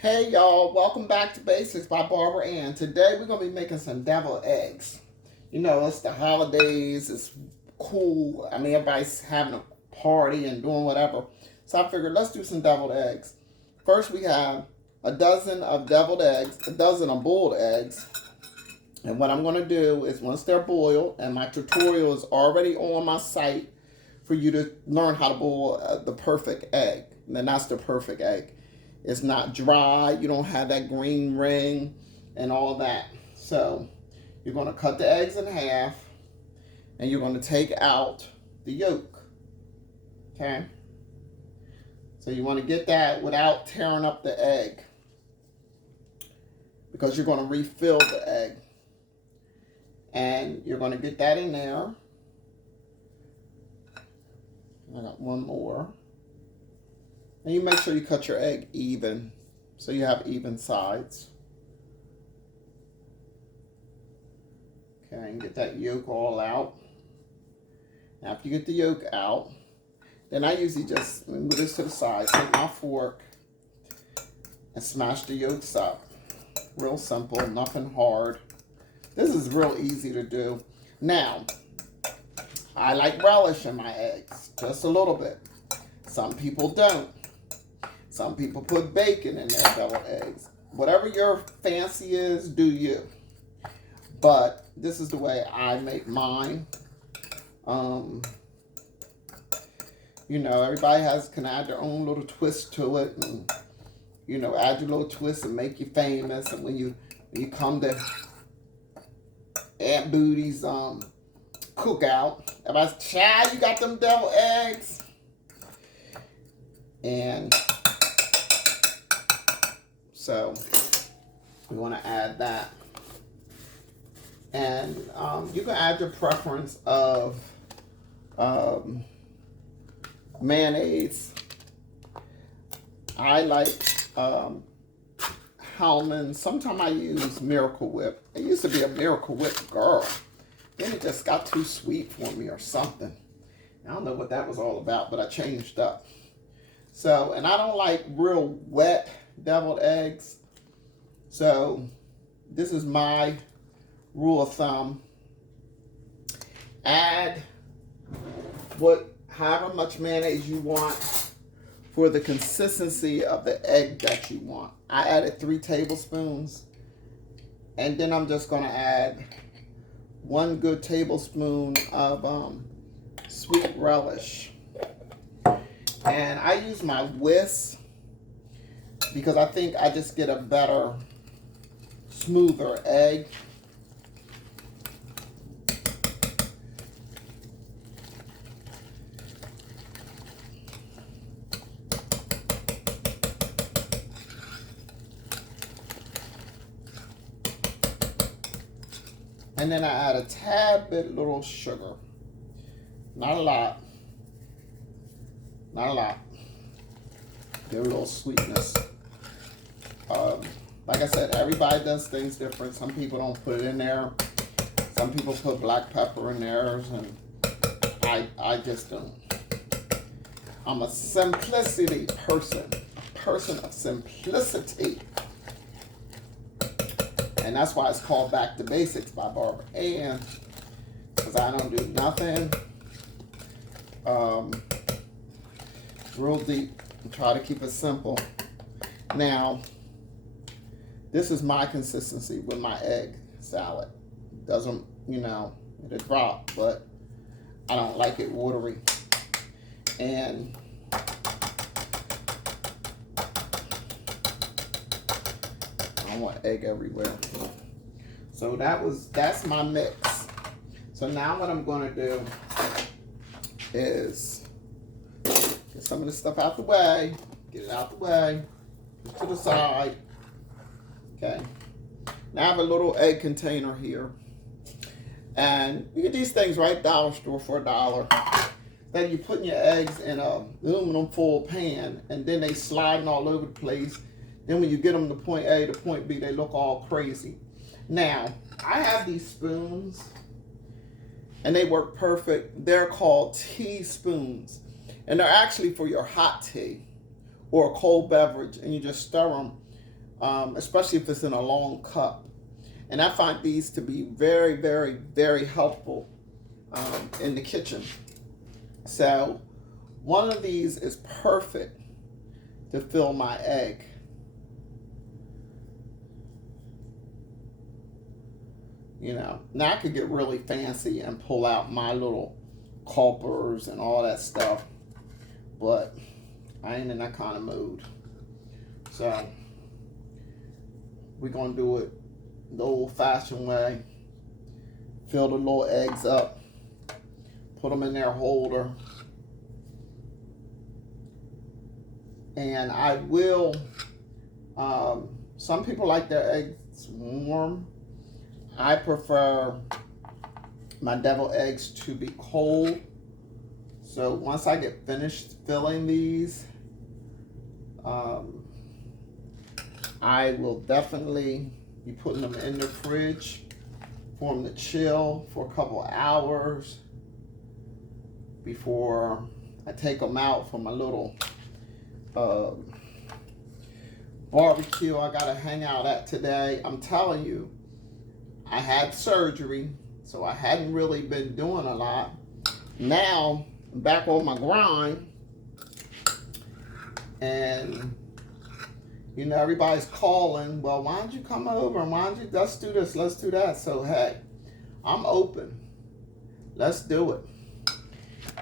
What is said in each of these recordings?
Hey y'all, welcome back to Basics by Barbara Ann. Today we're going to be making some deviled eggs. You know, it's the holidays, it's cool. I mean, everybody's having a party and doing whatever. So I figured let's do some deviled eggs. First we have a dozen of deviled eggs, a dozen of boiled eggs. And what I'm going to do is once they're boiled, and my tutorial is already on my site for you to learn how to boil the perfect egg. And then that's the perfect egg. It's not dry. You don't have that green ring and all that. So you're going to cut the eggs in half and you're going to take out the yolk. Okay? So you want to get that without tearing up the egg, because you're going to refill the egg. And you're going to get that in there. I got one more. And you make sure you cut your egg even, so you have even sides. Okay, and get that yolk all out. After you get the yolk out, then I usually just move this to the side, take my fork, and smash the yolks up. Real simple, nothing hard. This is real easy to do. Now, I like relish in my eggs, just a little bit. Some people don't. Some people put bacon in their deviled eggs. Whatever your fancy is, do you. But this is the way I make mine. You know, everybody can add their own little twist to it, and you know, add your little twist and make you famous. And when you come to Aunt Booty's cookout, everybody's, child, you got them deviled eggs. And so we want to add that. And you can add your preference of mayonnaise. I like Hellmann's. Sometimes I use Miracle Whip. I used to be a Miracle Whip girl. Then it just got too sweet for me or something. I don't know what that was all about, but I changed up. So, and I don't like real wet deviled eggs. So, this is my rule of thumb. Add however much mayonnaise you want for the consistency of the egg that you want. I added 3 tablespoons. And then I'm just going to add 1 good tablespoon of sweet relish. And I use my whisk because I think I just get a better, smoother egg. And then I add a tad bit little sugar. Not a lot. Not a lot. Give a little sweetness. Like I said, everybody does things different. Some people don't put it in there. Some people put black pepper in theirs, and I just don't. I'm a simplicity person. A person of simplicity. And that's why it's called Back to Basics by Barbara Ann. Because I don't do nothing real deep, and try to keep it simple. Now, this is my consistency with my egg salad. Doesn't, you know, it'll drop, but I don't like it watery. And I want egg everywhere. So that's my mix. So now what I'm going to do is get some of this stuff out the way. Get it out the way. Put it to the side. Okay. Now I have a little egg container here. And you get these things right dollar store for $1. Then you're putting your eggs in a aluminum foil pan, and then they sliding all over the place. Then when you get them to point A to point B, they look all crazy. Now, I have these spoons, and they work perfect. They're called teaspoons, and they're actually for your hot tea or a cold beverage, and you just stir them especially if it's in a long cup. And I find these to be very, very, very helpful in the kitchen. So one of these is perfect to fill my egg. You know, now I could get really fancy and pull out my little culpers and all that stuff, but I ain't in that kind of mood. So we're gonna do it the old-fashioned way. Fill the little eggs up, put them in their holder, and I will, some people like their eggs warm. I prefer my deviled eggs to be cold. So once I get finished filling these, I will definitely be putting them in the fridge for them to chill for a couple hours before I take them out for my little barbecue I gotta hang out at today. I'm telling you, I had surgery, so I hadn't really been doing a lot. Now, I'm back on my grind, and you know, everybody's calling, well, why don't you come over, and why don't you, let's do this, let's do that. So, hey, I'm open. Let's do it.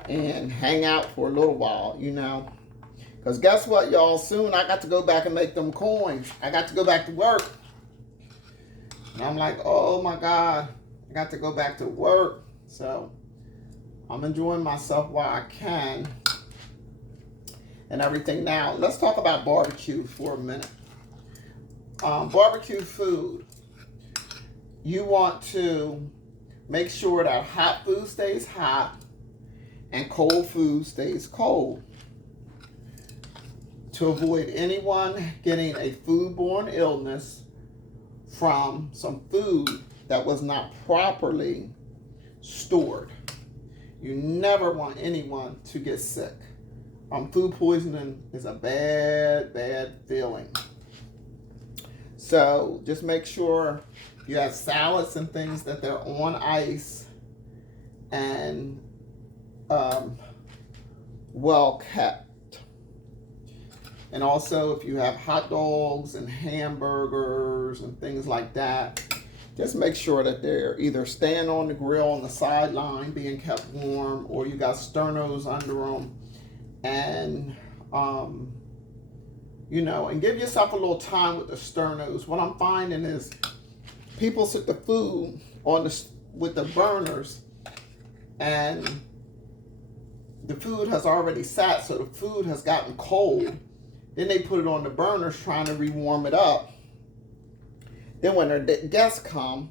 And hang out for a little while, you know. Because guess what, y'all? Soon I got to go back and make them coins. I got to go back to work. And I'm like, oh my God, I got to go back to work. So I'm enjoying myself while I can and everything. Now, let's talk about barbecue for a minute. Barbecue food. You want to make sure that hot food stays hot and cold food stays cold, to avoid anyone getting a foodborne illness from some food that was not properly stored. You never want anyone to get sick. Food poisoning is a bad, bad feeling. So just make sure you have salads and things that they're on ice and well kept. And also, if you have hot dogs and hamburgers and things like that, just make sure that they're either staying on the grill on the sideline, being kept warm, or you got sternos under them. And, you know, and give yourself a little time with the sternos. What I'm finding is people sit the food on with the burners, and the food has already sat, so the food has gotten cold. Then they put it on the burners trying to rewarm it up. Then when their guests come,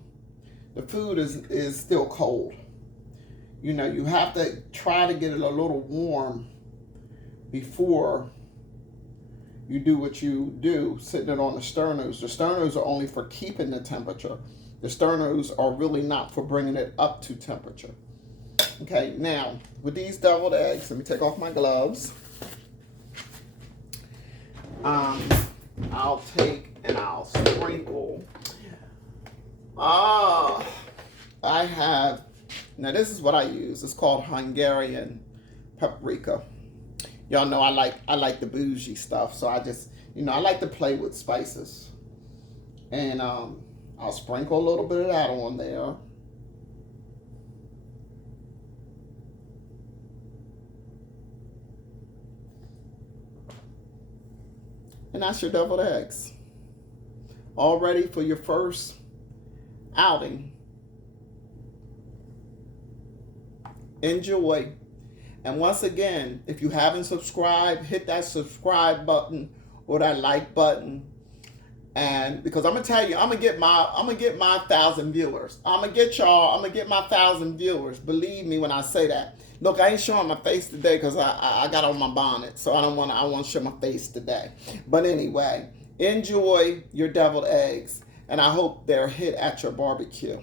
the food is still cold. You know, you have to try to get it a little warm before you do what you do, sitting it on the sternos. The sternos are only for keeping the temperature. The sternos are really not for bringing it up to temperature. Okay, now, with these deviled eggs, let me take off my gloves. I'll take and I'll sprinkle. I have, now this is what I use. It's called Hungarian paprika. Y'all know I like the bougie stuff, so I just, you know, I like to play with spices. And I'll sprinkle a little bit of that on there. And that's your deviled eggs. All ready for your first outing. Enjoy. And once again, if you haven't subscribed, hit that subscribe button or that like button. And because I'm gonna tell you, I'm gonna get my 1,000 viewers. I'm gonna get my 1,000 viewers. Believe me when I say that. Look, I ain't showing my face today because I got on my bonnet, so I want to show my face today. But anyway, enjoy your deviled eggs, and I hope they're a hit at your barbecue.